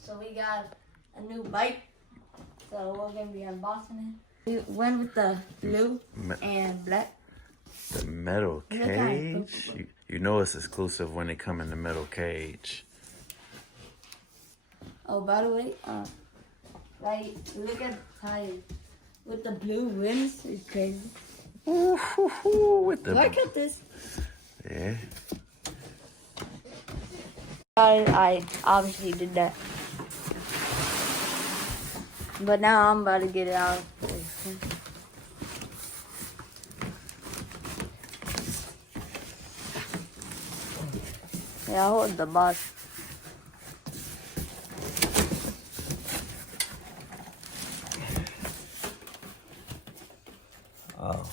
So we got a new bike. So we're gonna be unboxing it. We went with the blue and black. The metal cage? You know it's exclusive when they come in the metal cage. Oh, by the way, like, look at the tires. With the blue rims, it's crazy. With the... Look at this. Yeah. I obviously did that. But now I'm about to get it out. Yeah, hold the box. Oh.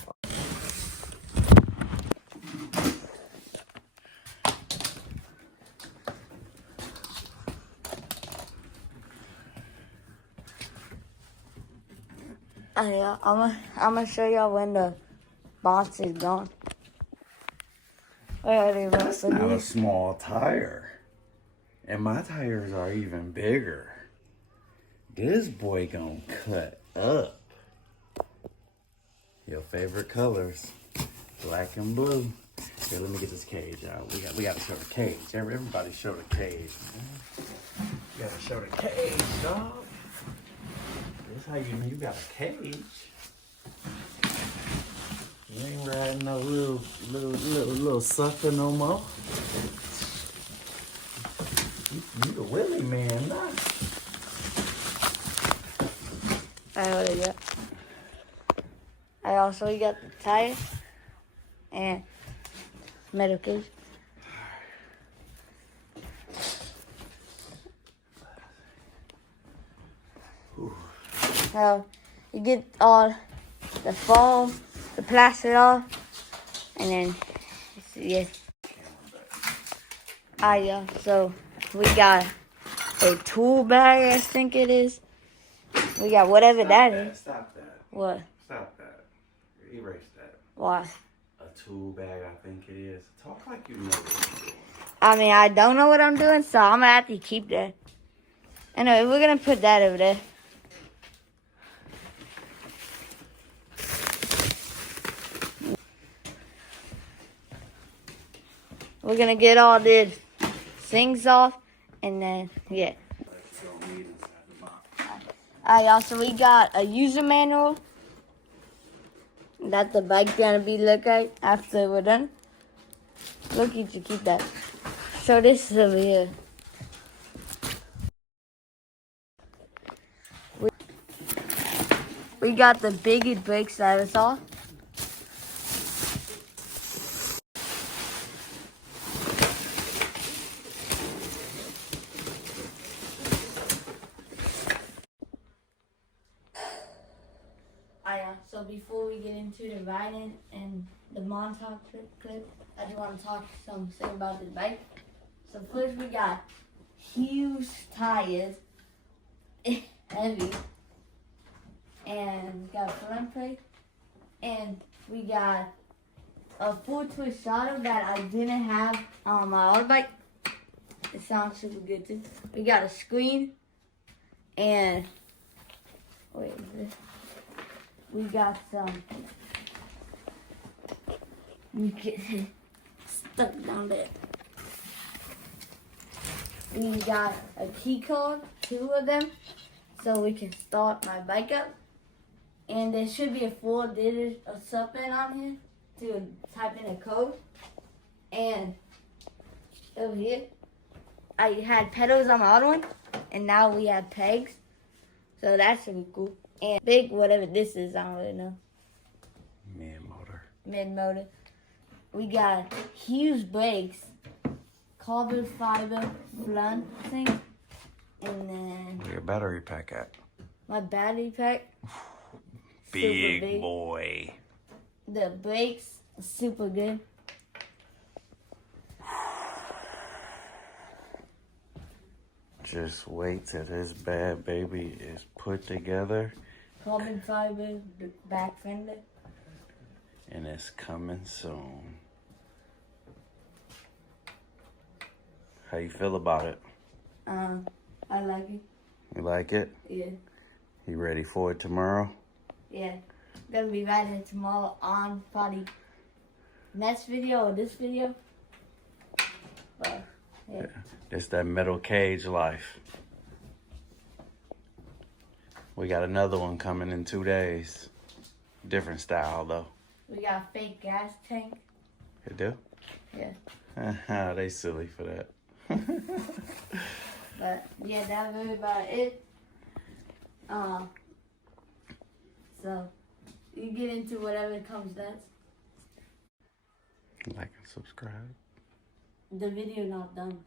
Yeah, I'm gonna show y'all when the box is gone. That's not a small tire. And my tires are even bigger. This boy gonna cut up. Your favorite colors, black and blue. Here, let me get this cage out. We gotta show the cage. Everybody show the cage, man. You gotta show the cage, dog. This how you know you got a cage. You ain't riding no little sucker no more. You the Willie man now. I also got the tire and metal cage. You get all the foam, the plastic off, and then yeah. So we got a tool bag, I think it is. We got whatever that is. Stop that. What? Stop that. Erase that. Why? A tool bag, I think it is. Talk like you know what you're doing. I mean, I don't know what I'm doing, so I'm gonna have to keep that. Anyway, we're gonna put that over there. We're gonna get all these things off, and then, yeah. Also, we got a user manual that the bike's gonna be look like after we're done. Look, you should keep that. So this is over here. We got the biggest brakes that I saw. So before we get into the riding and the montage clip, I just want to talk something about this bike. So first we got huge tires, heavy, and we got front plate, and we got a full twist throttle that I didn't have on my other bike. It sounds super good too. We got a screen, and wait, we got some. You get stuck down there. We got a key card, 2 of them, so we can start my bike up. And there should be a 4-digit or something on here to type in a code. And over here, I had pedals on my other one, and now we have pegs. So that's really cool. And big, whatever this is, I don't really know. Mid motor. We got huge brakes, carbon fiber front thing, and then where your battery pack at? My battery pack. Big boy. The brakes, super good. Just wait till this bad baby is put together. Carbon fiber, the back fender. And it's coming soon. How you feel about it? I like it. You like it? Yeah. You ready for it tomorrow? Yeah. Gonna be riding it tomorrow on probably next video or this video. But, yeah. It's that metal cage life. We got another one coming in 2 days. Different style though. We got a fake gas tank. You do? Yeah. They silly for that. But yeah, that's really about it. So you get into whatever comes next. Like and subscribe. The video not done.